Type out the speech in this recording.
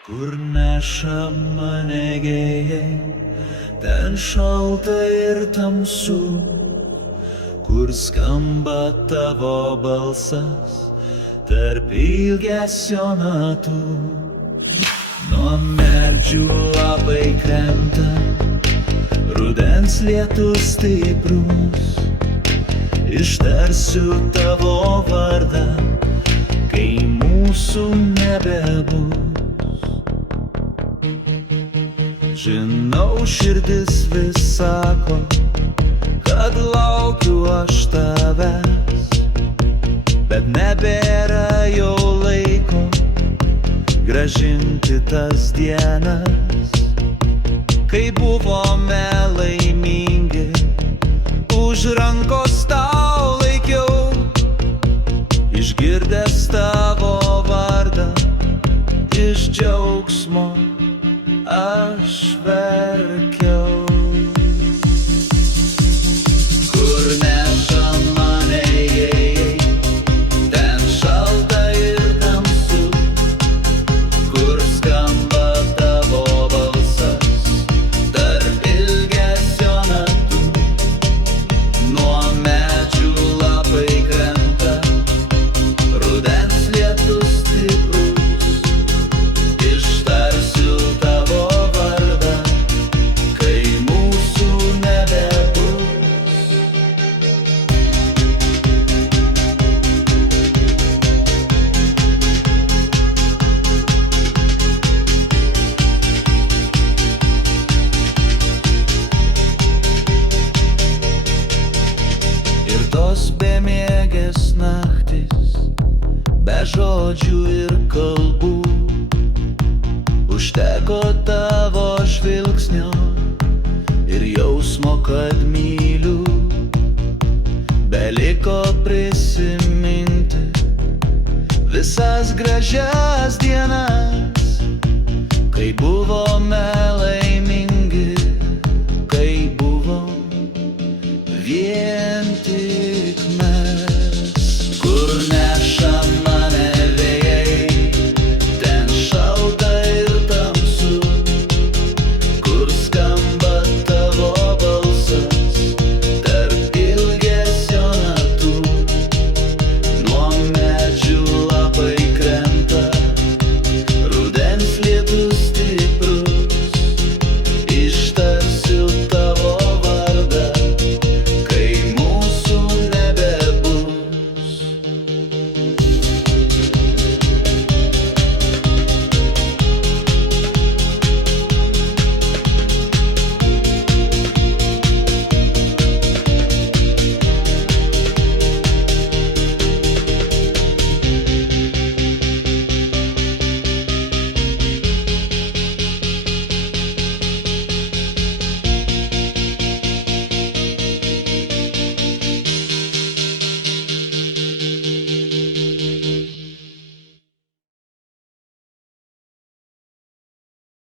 Kur neša mane gėjai, ten šalta ir tamsu, kur skamba tavo balsas tarp ilgesio natų. Nuo medžių lapai krenta, rudens lietus stiprus, ištarsiu tavo vardą, kai mūsų nebebus. Žinau, širdis vis sako, kad laukiu aš tavęs, bet nebėra jau laiko grąžinti tas dienas, kai buvome laimingi, už rankos tau laikiau, išgirdęs tavo vardą, iš džiaugsmo aš verkiau. Kur neša mane vėjai, ten šalta ir tamsu, kur skamba tavo balsas tarp ilgesio natų. Nuo medžių lapai krenta, rudens lietus stiprus, ištarsiu tavo vardą, kai mūsų nebebus. Ir tos bemiegės naktis, be žodžių ir kalbų, užteko tavo žvilgsnio ir jausmo, kad myliu. Beliko prisiminti visas gražias